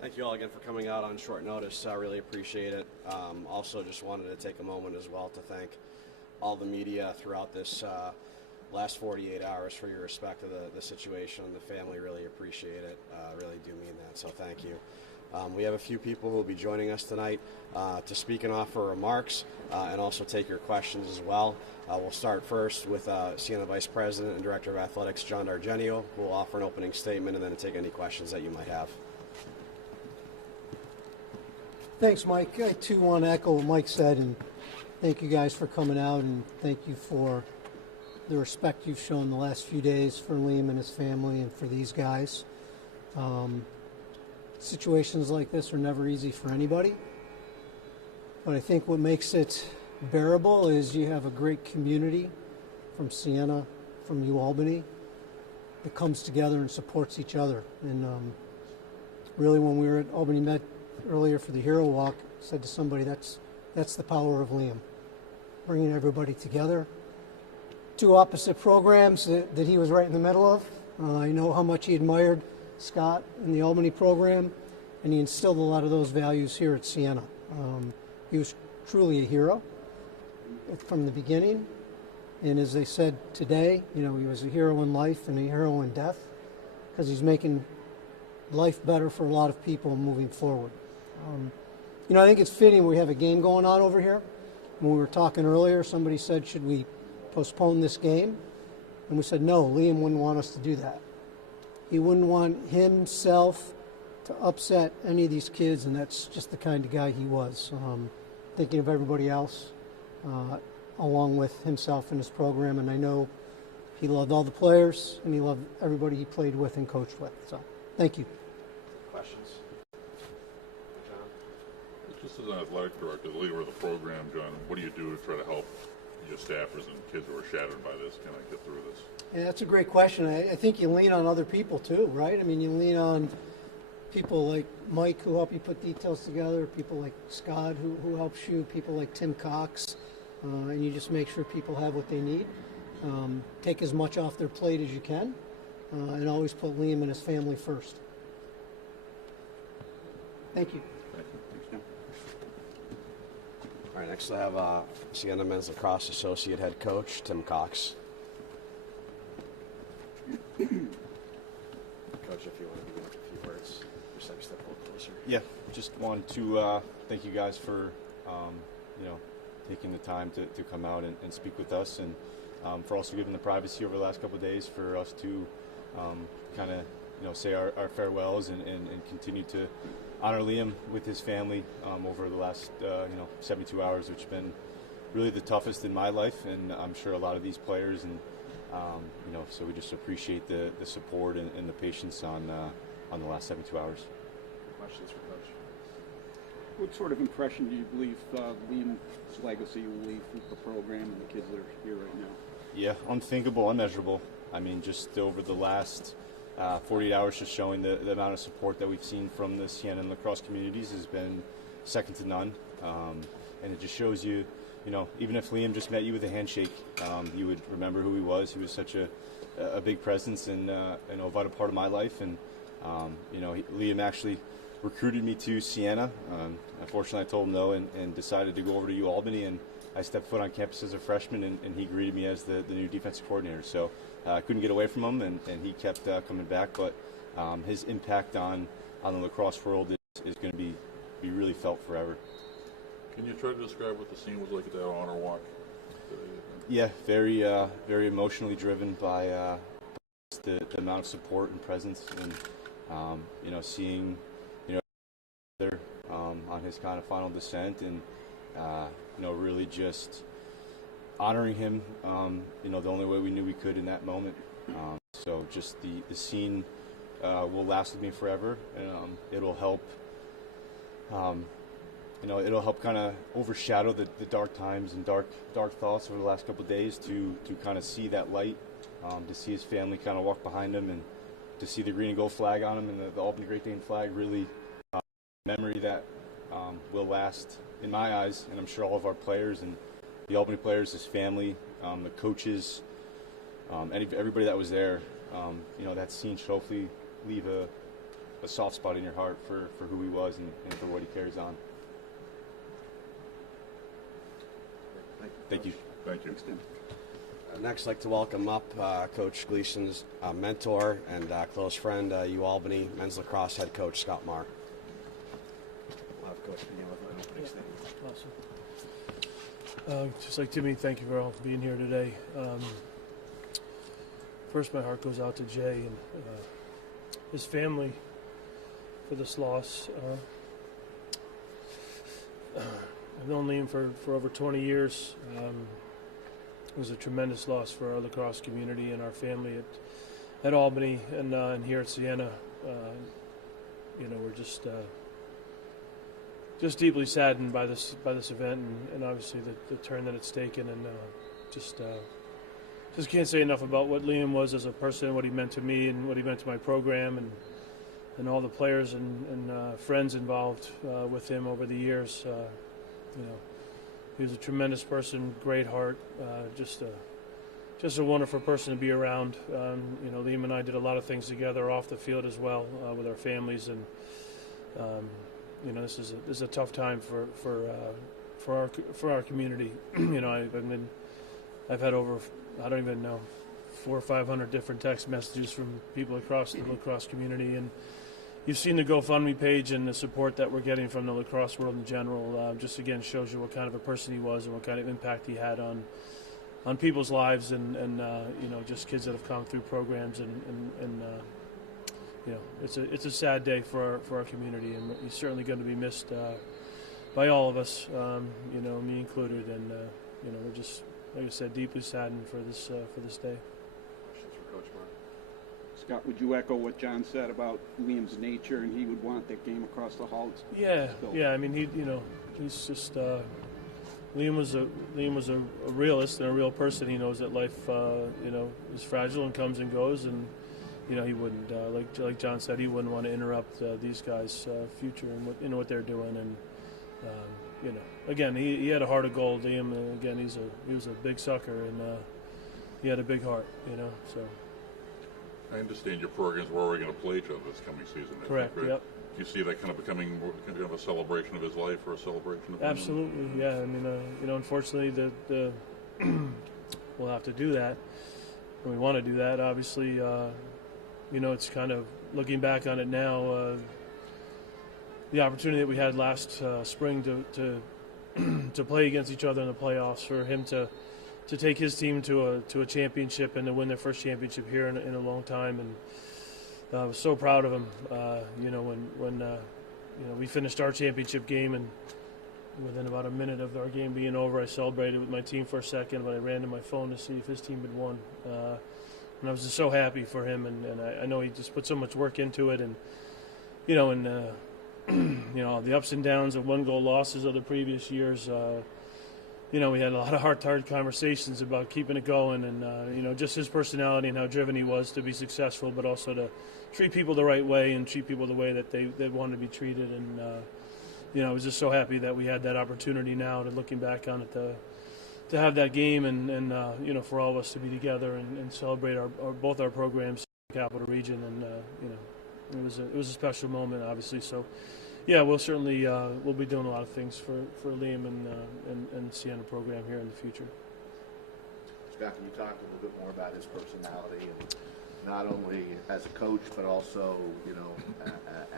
Thank you all again for coming out on short notice. I really appreciate it. Also, just wanted to take a moment as well to thank all the media throughout this last 48 hours for your respect of the situation and the family. Really appreciate it. Really do mean that, so thank you. We have a few people who will be joining us tonight to speak and offer remarks and also take your questions as well. We'll start first with Siena Vice President and Director of Athletics, John D'Argenio, who will offer an opening statement and then take any questions that you might have. Thanks, Mike. I too want to echo what Mike said, and thank you guys for coming out, and thank you for the respect you've shown the last few days for Liam and his family and for these guys. Situations like this are never easy for anybody, but I think what makes it bearable is you have a great community from Siena, from Albany, that comes together and supports each other. And really, when we were at Albany Met earlier for the Hero Walk, I said to somebody, that's the power of Liam, bringing everybody together. Two opposite programs that he was right in the middle of. I know how much he admired Scott in the Albany program, and he instilled a lot of those values here at Siena. He was truly a hero from the beginning, and as they said today, he was a hero in life and a hero in death, because he's making life better for a lot of people moving forward. I think it's fitting we have a game going on over here. When we were talking earlier, somebody said, should we postpone this game? And we said, no, Liam wouldn't want us to do that. He wouldn't want himself to upset any of these kids, and that's just the kind of guy he was. Thinking of everybody else, along with himself and his program, and I know he loved all the players, and he loved everybody he played with and coached with. So, thank you. Questions? Just as an athletic director, the leader of the program, John, what do you do to try to help your staffers and kids who are shattered by this kind of get through this? Yeah, that's a great question. I think you lean on other people too, right? I mean, you lean on people like Mike who help you put details together, people like Scott who helps you, people like Tim Cox, and you just make sure people have what they need. Take as much off their plate as you can, and always put Liam and his family first. Thank you. All right, next I have Siena Men's Lacrosse Associate Head Coach, Tim Cox. Coach, if you want to begin with a few words, just step a little closer. Yeah, just wanted to thank you guys for, taking the time to come out and speak with us, and for also giving the privacy over the last couple of days for us to kind of, say our farewells and continue to honor Liam with his family over the last 72 hours, which have been really the toughest in my life, and I'm sure a lot of these players, and so we just appreciate the support and the patience on the last 72 hours. Questions for Coach? What sort of impression do you believe Liam's legacy will leave with the program and the kids that are here right now? Yeah, unthinkable, unmeasurable. I mean, just over the last 48 hours, just showing the amount of support that we've seen from the Siena and lacrosse communities has been second to none. And it just shows you, even if Liam just met you with a handshake, you would remember who he was. He was such a big presence and a vital part of my life. And, Liam actually recruited me to Siena. Unfortunately, I told him no and decided to go over to Albany. And I stepped foot on campus as a freshman, and he greeted me as the new defensive coordinator. So I couldn't get away from him, and he kept coming back. But his impact on the lacrosse world is going to be really felt forever. Can you try to describe what the scene was like at that honor walk? Yeah, very emotionally driven by the amount of support and presence, and seeing there on his kind of final descent, and really just honoring him, the only way we knew we could in that moment. So just the scene will last with me forever, and it'll help. It'll help kind of overshadow the dark times and dark thoughts over the last couple of days to kind of see that light, to see his family kind of walk behind him, and to see the green and gold flag on him and the Albany Great Dane flag, really memory that will last in my eyes, and I'm sure all of our players and the Albany players, his family, the coaches, everybody that was there. That scene should hopefully leave a soft spot in your heart for who he was and for what he carries on. Thank you. Thank you. Thanks, Tim. Next, I'd like to welcome up Coach Gleason's mentor and close friend, UAlbany men's lacrosse head coach Scott Maher. We'll have Coach begin with an opening statement. Awesome. Just like Timmy, thank you for all being here today. First, my heart goes out to Jay and his family for this loss. I've known Liam for over 20 years. It was a tremendous loss for our lacrosse community and our family at Albany and here at Siena. We're just deeply saddened by this event and obviously the turn that it's taken, and just can't say enough about what Liam was as a person, what he meant to me and what he meant to my program and all the players and friends involved with him over the years. He was a tremendous person, great heart, just a wonderful person to be around. Liam and I did a lot of things together off the field as well with our families, and this is a tough time for our community. I've had over, I don't even know, 400 or 500 different text messages from people across the lacrosse community, and you've seen the GoFundMe page and the support that we're getting from the lacrosse world in general. Just again shows you what kind of a person he was and what kind of impact he had on people's lives and just kids that have come through programs and it's a sad day for our community, and he's certainly going to be missed by all of us, me included, and we're just, like I said, deeply saddened for this day. Questions for Coach Maher? Scott, would you echo what John said about Liam's nature, and he would want that game across the hall? Yeah. I mean, he's just Liam was a realist and a real person. He knows that life, is fragile and comes and goes, and he wouldn't, like John said, he wouldn't want to interrupt these guys' future and what they're doing. And again, he had a heart of gold. Liam, again, he was a big sucker, and he had a big heart. So. I understand your programs were already going to play each other this coming season. Correct. Right? Yep. Do you see that kind of becoming more kind of a celebration of his life or a celebration of him? Absolutely. Yeah. I mean, unfortunately, we'll have to do that. And we want to do that. Obviously, it's kind of looking back on it now. The opportunity that we had last spring to play against each other in the playoffs, for him to take his team to a championship and to win their first championship here in a long time, and I was so proud of him. When we finished our championship game, and within about a minute of our game being over, I celebrated with my team for a second, but I ran to my phone to see if his team had won, and I was just so happy for him. And I know he just put so much work into it, and the ups and downs of 1-goal losses of the previous years. We had a lot of heart-to-heart conversations about keeping it going, and just his personality and how driven he was to be successful, but also to treat people the right way and treat people the way that they want to be treated. And I was just so happy that we had that opportunity now, to looking back on it, to have that game and for all of us to be together and celebrate both our programs in the Capital Region, and it was a special moment, obviously. So. Yeah, we'll certainly we'll be doing a lot of things for Liam and Siena program here in the future. Scott, can you talk a little bit more about his personality, and not only as a coach but also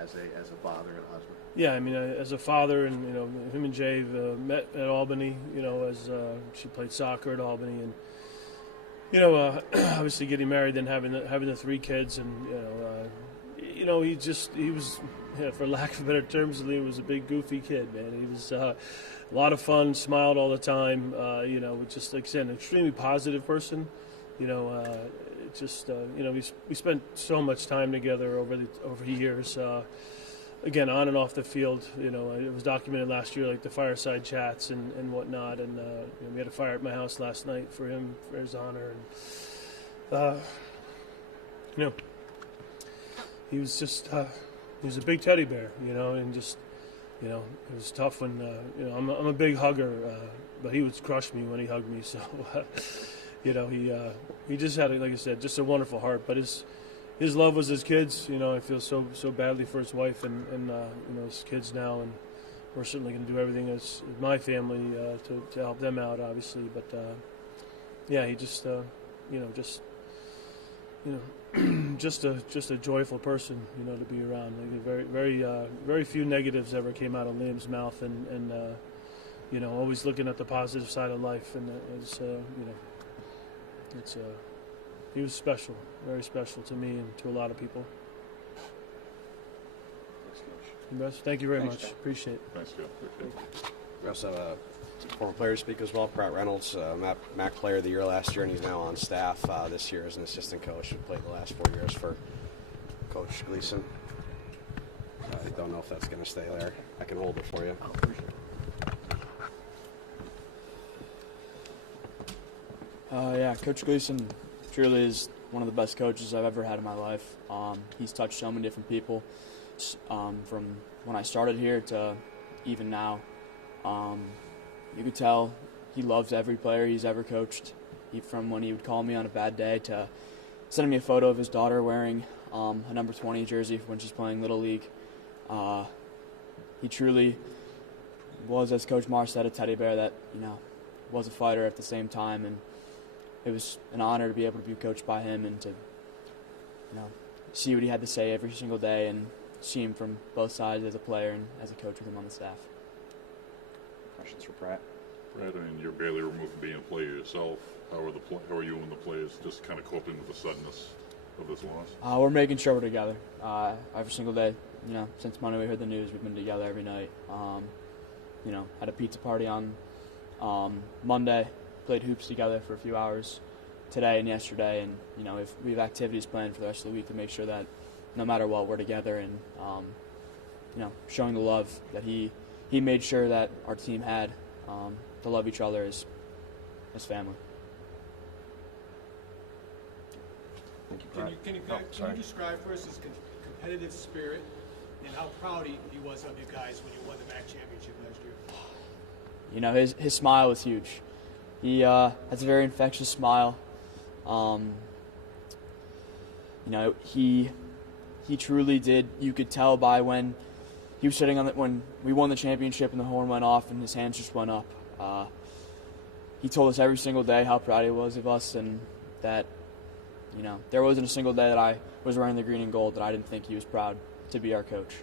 as a father and husband? Yeah, I mean, as a father, and him and Jay met at Albany. As she played soccer at Albany, and obviously getting married, then having the 3 kids, and he was. Yeah, for lack of better terms, Liam was a big goofy kid, man. He was a lot of fun, smiled all the time. Just like I said, an extremely positive person. We spent so much time together over the years. Again, on and off the field. It was documented last year, like the fireside chats and whatnot. And we had a fire at my house last night for him, for his honor. And he was just. He was a big teddy bear, and just, it was tough when, I'm a big hugger, but he would crush me when he hugged me. So, he just had, like I said, just a wonderful heart. But his his love was his kids. You know, I feel so badly for his wife and you know, his kids now, and we're certainly going to do everything as my family to help them out, obviously. But yeah, he just you know, just a joyful person, you know, to be around. Like very few negatives ever came out of Liam's mouth, and you know, always looking at the positive side of life, and it's you know, it's he was special, very special to me and to a lot of people. Thank you very much. Appreciate it. Thanks, Scott. Appreciate it. We also have a former player to speak as well, Pratt Reynolds, MAC Player of the Year last year, and he's now on staff this year as an assistant coach. He played the last 4 years for Coach Gleason. I don't know if that's going to stay there. I can hold it for you. Yeah, Coach Gleason truly is one of the best coaches I've ever had in my life. He's touched so many different people, from when I started here to even now. You could tell he loves every player he's ever coached, from when he would call me on a bad day to sending me a photo of his daughter wearing a number 20 jersey when she's playing Little League. He truly was, as Coach Maher said, a teddy bear that, you know, was a fighter at the same time, and it was an honor to be able to be coached by him and to, you know, see what he had to say every single day and see him from both sides as a player and as a coach with him on the staff. Questions for Pratt? Brad, I mean, you're barely removed from being a player yourself. How are you and the players just kind of coping with the suddenness of this loss? We're making sure we're together every single day. You know, since Monday we heard the news, we've been together every night. You know, had a pizza party on Monday, played hoops together for a few hours today and yesterday, and you know, we have activities planned for the rest of the week to make sure that no matter what, we're together and you know, showing the love that he made sure that our team had, to love each other as family. Thank you, Can Pratt. you describe for us his competitive spirit and how proud he was of you guys when you won the MAC championship last year? You know, his smile was huge. He has a very infectious smile. You know, he truly did. You could tell by when he was sitting on when we won the championship and the horn went off and his hands just went up. He told us every single day how proud he was of us, and that, you know, there wasn't a single day that I was wearing the green and gold that I didn't think he was proud to be our coach.